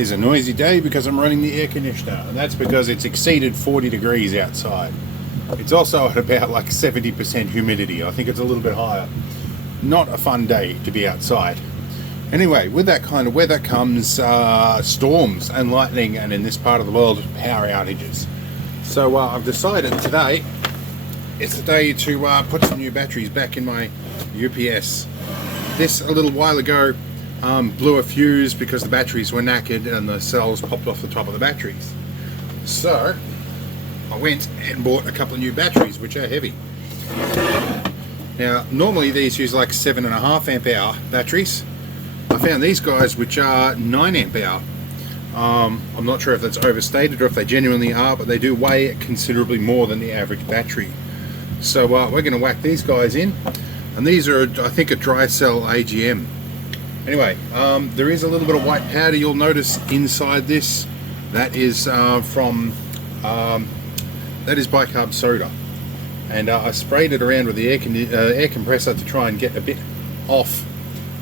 is a noisy day because I'm running the air conditioner, and that's because it's exceeded 40 degrees outside. It's also at about like 70% humidity. I think it's a little bit higher. Not a fun day to be outside. Anyway, with that kind of weather comes storms and lightning, and in this part of the world, power outages. So I've decided today it's the day to put some new batteries back in my UPS. This a little while ago blew a fuse because the batteries were knackered and the cells popped off the top of the batteries. So I went and bought a couple of new batteries, which are heavy. Now normally these use like 7.5 amp hour batteries. I found these guys which are 9 amp hour. I'm not sure if that's overstated or if they genuinely are, but they do weigh considerably more than the average battery. So we're going to whack these guys in, and these are I think a dry cell AGM. Anyway, there is a little bit of white powder you'll notice inside this. That is from that is bicarb soda, and I sprayed it around with the air compressor to try and get a bit off,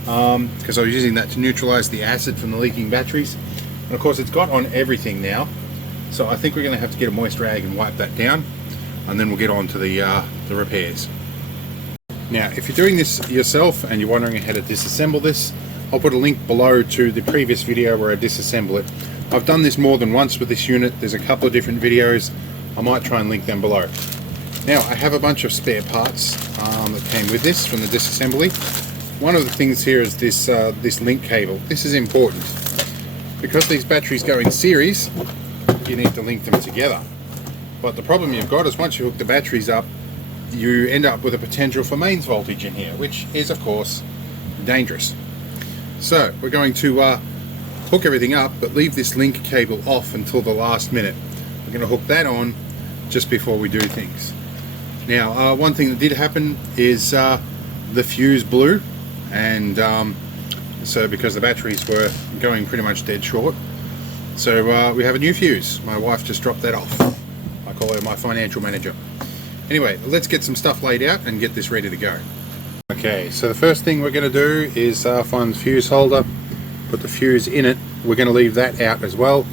because I was using that to neutralize the acid from the leaking batteries. And of course it's got on everything now, so I think we're going to have to get a moist rag and wipe that down, and then we'll get on to the repairs. Now if you're doing this yourself and you're wondering how to disassemble this, I'll put a link below to the previous video where I disassemble it. I've done this more than once with this unit. There's a couple of different videos. I might try and link them below. Now I have a bunch of spare parts that came with this from the disassembly. One of the things here is this this link cable. This is important because these batteries go in series. You need to link them together. But the problem you've got is once you hook the batteries up, you end up with a potential for mains voltage in here, which is of course dangerous. So we're going to hook everything up, but leave this link cable off until the last minute. We're going to hook that on just before we do things. Now one thing that did happen is the fuse blew, and so because the batteries were going pretty much dead short, so we have a new fuse. My wife just dropped that off. I call her my financial manager. Anyway, let's get some stuff laid out and get this ready to go. Okay, so the first thing we're going to do is find the fuse holder, put the fuse in it. We're going to leave that out as well.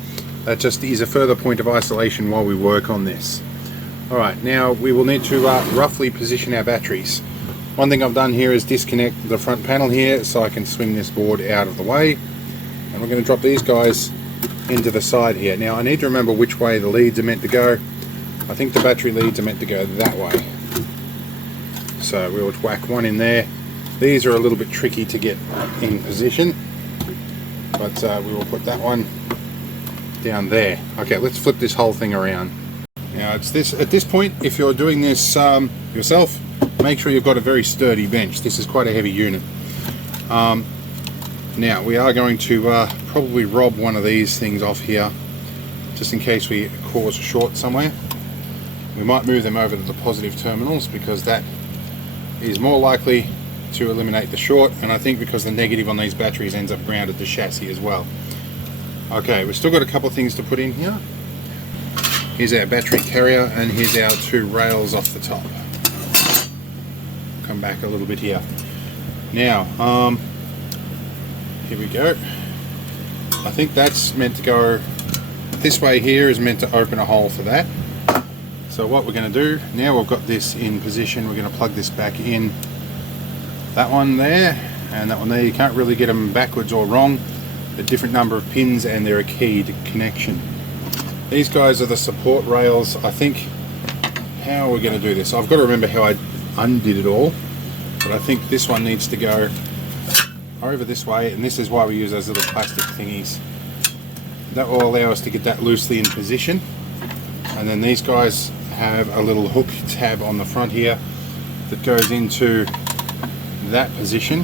That just is a further point of isolation while we work on this. Alright, now we will need to roughly position our batteries. One thing I've done here is disconnect the front panel here so I can swing this board out of the way. And we're going to drop these guys into the side here. Now I need to remember which way the leads are meant to go. I think the battery leads are meant to go that way. So we'll whack one in there. These are a little bit tricky to get in position, but we will put that one down there. Okay, let's flip this whole thing around. Now it's this, at this point, if you're doing this yourself, make sure you've got a very sturdy bench. This is quite a heavy unit. Now we are going to probably rob one of these things off here, just in case we cause a short somewhere. We might move them over to the positive terminals because that is more likely to eliminate the short, and I think because the negative on these batteries ends up grounded to chassis as well. Okay, we've still got a couple of things to put in here. Here's our battery carrier, and here's our two rails off the top. Come back a little bit here. Now, here we go. I think that's meant to go this way. Here is meant to open a hole for that. So what we're going to do, now we've got this in position, we're going to plug this back in. That one there, and that one there. You can't really get them backwards or wrong. A different number of pins, and they're a keyed connection. These guys are the support rails. I think, how are we going to do this? I've got to remember how I undid it all, but I think this one needs to go over this way, and this is why we use those little plastic thingies. That will allow us to get that loosely in position. And then these guys have a little hook tab on the front here that goes into that position,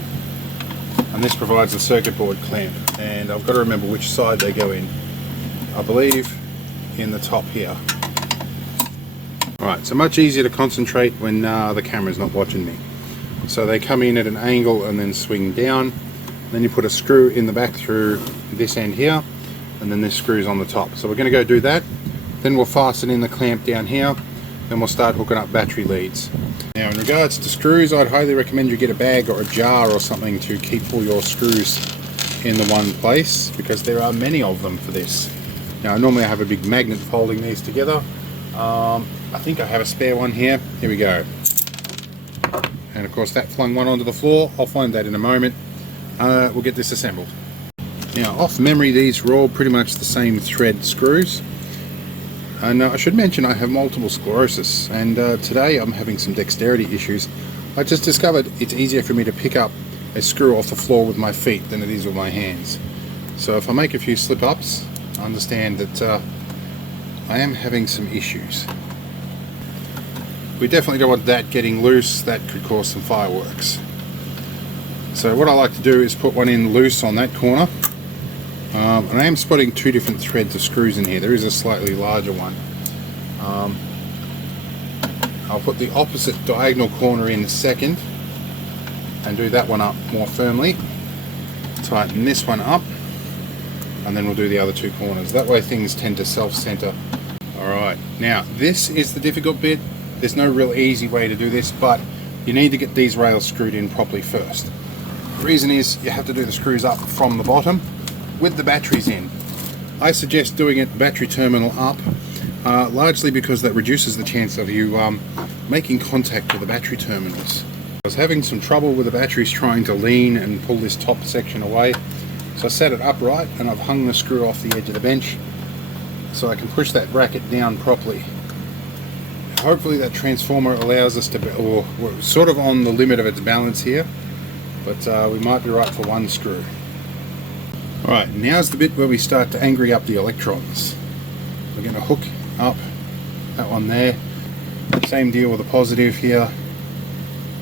and this provides a circuit board clamp, and I've got to remember which side they go in. I believe in the top here. Alright, so much easier to concentrate when the camera's not watching me. So they come in at an angle and then swing down. Then you put a screw in the back through this end here, and then this screws on the top. So we're going to go do that. Then we'll fasten in the clamp down here, then we'll start hooking up battery leads. Now in regards to screws, I'd highly recommend you get a bag or a jar or something to keep all your screws in the one place because there are many of them for this. Now normally I have a big magnet holding these together. I think I have a spare one here. Here we go. And of course that flung one onto the floor. I'll find that in a moment. We'll get this assembled. Now off memory, these are all pretty much the same thread screws. And I should mention I have multiple sclerosis, and today I'm having some dexterity issues. I just discovered it's easier for me to pick up a screw off the floor with my feet than it is with my hands. So if I make a few slip-ups, I understand that I am having some issues. We definitely don't want that getting loose. That could cause some fireworks. So what I like to do is put one in loose on that corner. And I am spotting two different threads of screws in here. There is a slightly larger one. I'll put the opposite diagonal corner in second and do that one up more firmly. Tighten this one up, and then we'll do the other two corners. That way things tend to self-center. Alright, now this is the difficult bit. There's no real easy way to do this, but you need to get these rails screwed in properly first. The reason is you have to do the screws up from the bottom with the batteries in. I suggest doing it battery terminal up, largely because that reduces the chance of you making contact with the battery terminals. I was having some trouble with the batteries trying to lean and pull this top section away, so I set it upright and I've hung the screw off the edge of the bench so I can push that bracket down properly. Hopefully that transformer allows us to be, or we're sort of on the limit of its balance here, but we might be right for one screw. Alright, now's the bit where we start to angry up the electrons. We're going to hook up that one there. Same deal with the positive here.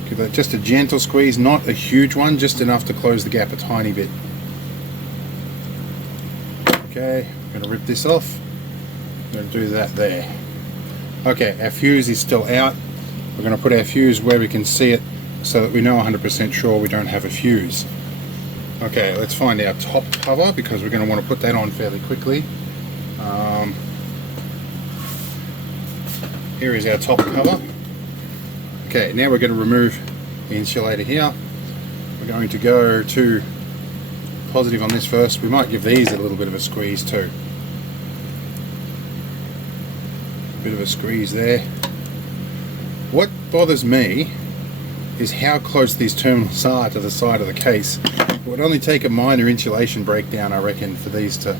Give that just a gentle squeeze, not a huge one, just enough to close the gap a tiny bit. Okay, I'm going to rip this off. I'm going to do that there. Okay, our fuse is still out. We're going to put our fuse where we can see it so that we know 100% sure we don't have a fuse. Okay, let's find our top cover because we're going to want to put that on fairly quickly. Here is our top cover. Okay, now we're going to remove the insulator here. We're going to go to positive on this first. We might give these a little bit of a squeeze too. A bit of a squeeze there. What bothers me is how close these terminals are to the side of the case. It would only take a minor insulation breakdown, I reckon, for these to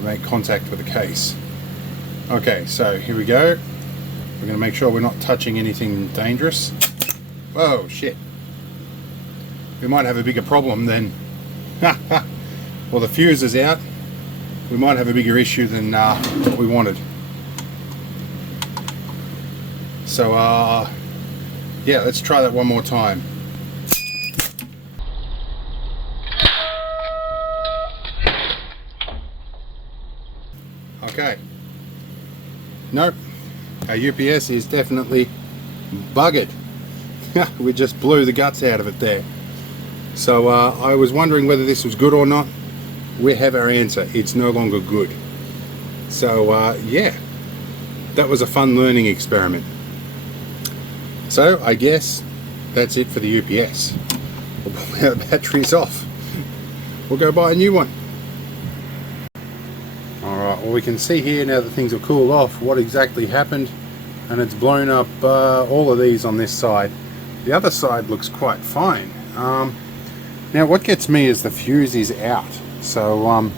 make contact with the case. Okay, so here we go. We're going to make sure we're not touching anything dangerous. Whoa, shit. We might have a bigger problem then. Well, the fuse is out. We might have a bigger issue than what we wanted. So, yeah, let's try that one more time. Okay. Nope. Our UPS is definitely buggered. We just blew the guts out of it there. So I was wondering whether this was good or not. We have our answer. It's no longer good. So yeah, that was a fun learning experiment. So I guess that's it for the UPS. We'll pull our batteries off. We'll go buy a new one. Alright, well we can see here now that things have cooled off what exactly happened, and it's blown up all of these on this side. The other side looks quite fine. Now what gets me is the fuse is out, so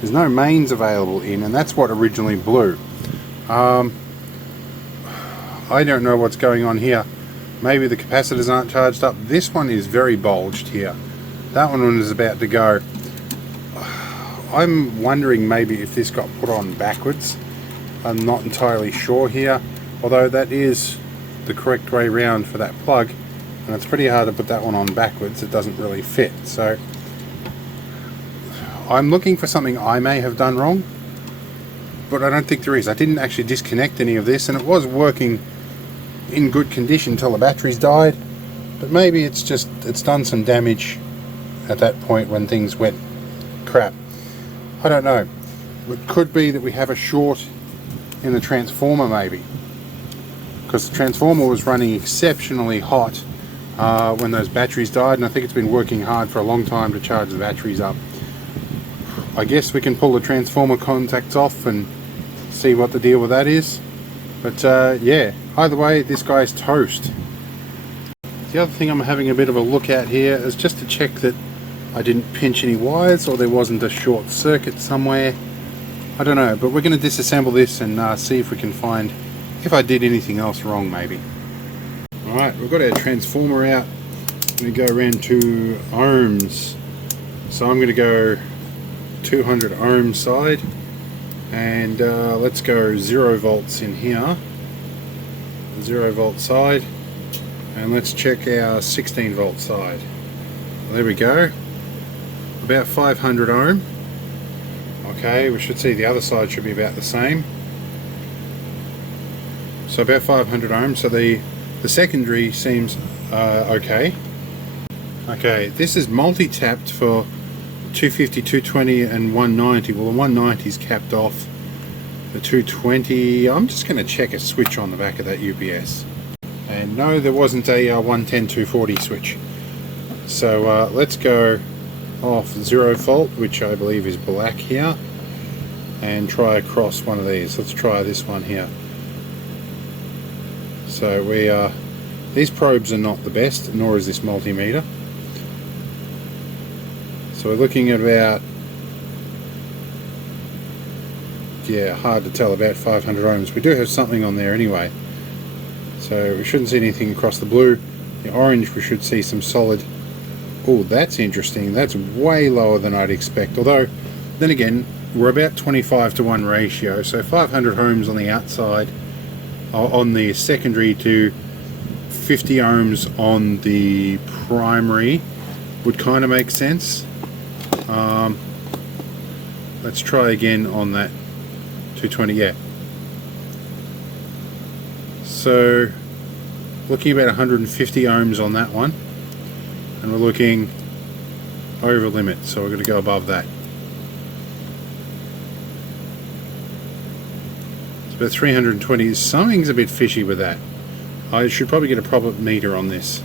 there's no mains available in, and that's what originally blew. I don't know what's going on here. Maybe the capacitors aren't charged up. This one is very bulged here. That one is about to go. I'm wondering maybe if this got put on backwards. I'm not entirely sure here, although that is the correct way round for that plug, and it's pretty hard to put that one on backwards. It doesn't really fit. So I'm looking for something I may have done wrong, but I don't think there is. I didn't actually disconnect any of this, and it was working in good condition until the batteries died, but maybe it's done some damage at that point when things went crap. I don't know. It could be that we have a short in the transformer maybe, because the transformer was running exceptionally hot when those batteries died, and I think it's been working hard for a long time to charge the batteries up. I guess we can pull the transformer contacts off and see what the deal with that is. But yeah, either way, this guy's toast. The other thing I'm having a bit of a look at here is just to check that I didn't pinch any wires or there wasn't a short circuit somewhere. I don't know, but we're going to disassemble this and see if we can find if I did anything else wrong maybe. Alright, we've got our transformer out. I'm going to go around to ohms. So I'm going to go 200 ohm side, and let's go 0 volts in here, 0 volt side, and let's check our 16 volt side. There we go, about 500 ohm. Okay, we should see the other side should be about the same, so about 500 ohm. So the secondary seems okay. Okay, this is multi-tapped for 250, 220 and 190. Well, the 190 is capped off. The 220, I'm just going to check a switch on the back of that UPS. And no, there wasn't a 110, 240 switch. So let's go off 0 volt, which I believe is black here, and try across one of these. Let's try this one here. So these probes are not the best, nor is this multimeter. So we're looking at about, yeah, hard to tell, about 500 ohms. We do have something on there anyway. So we shouldn't see anything across the blue. The orange, we should see some solid. Oh, that's interesting. That's way lower than I'd expect. Although, then again, we're about 25 to 1 ratio. So 500 ohms on the outside, on the secondary, to 50 ohms on the primary would kind of make sense. Let's try again on that 220, yeah. So looking about 150 ohms on that one, and we're looking over limit, so we're going to go above that. It's about 320. Something's a bit fishy with that. I should probably get a proper meter on this.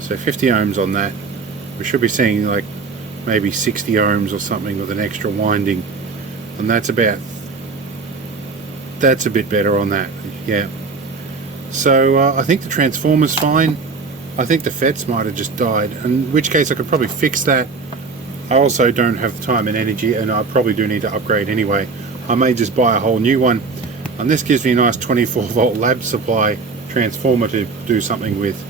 So 50 ohms on that. We should be seeing like maybe 60 ohms or something with an extra winding, and that's a bit better on that, yeah. So I think the transformer's fine. I think the FETs might have just died, in which case I could probably fix that. I also don't have the time and energy, and I probably do need to upgrade anyway. I may just buy a whole new one, and this gives me a nice 24 volt lab supply transformer to do something with.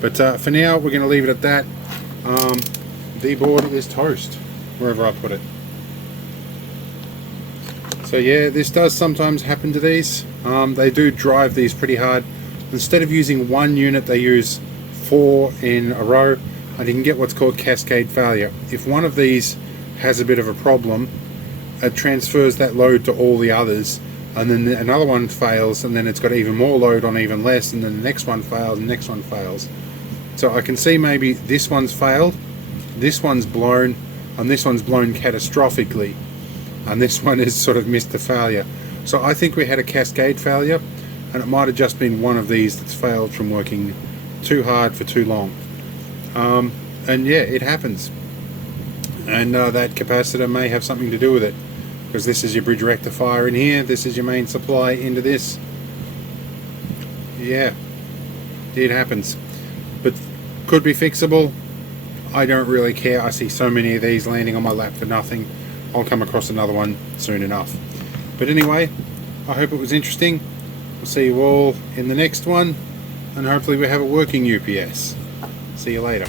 But for now, we're going to leave it at that. The board is toast, wherever I put it. So yeah, this does sometimes happen to these. They do drive these pretty hard. Instead of using one unit, they use 4 in a row, and you can get what's called cascade failure. If one of these has a bit of a problem, it transfers that load to all the others, and then another one fails, and then it's got even more load on even less, and then the next one fails, and the next one fails. So I can see maybe this one's failed, this one's blown, and this one's blown catastrophically, and this one has sort of missed the failure. So I think we had a cascade failure, and it might have just been one of these that's failed from working too hard for too long. And yeah, it happens, and that capacitor may have something to do with it, because this is your bridge rectifier in here, this is your main supply into this. Yeah, it happens, but could be fixable. I don't really care. I see so many of these landing on my lap for nothing. I'll come across another one soon enough. But anyway, I hope it was interesting. We'll see you all in the next one, and hopefully we have a working UPS. See you later.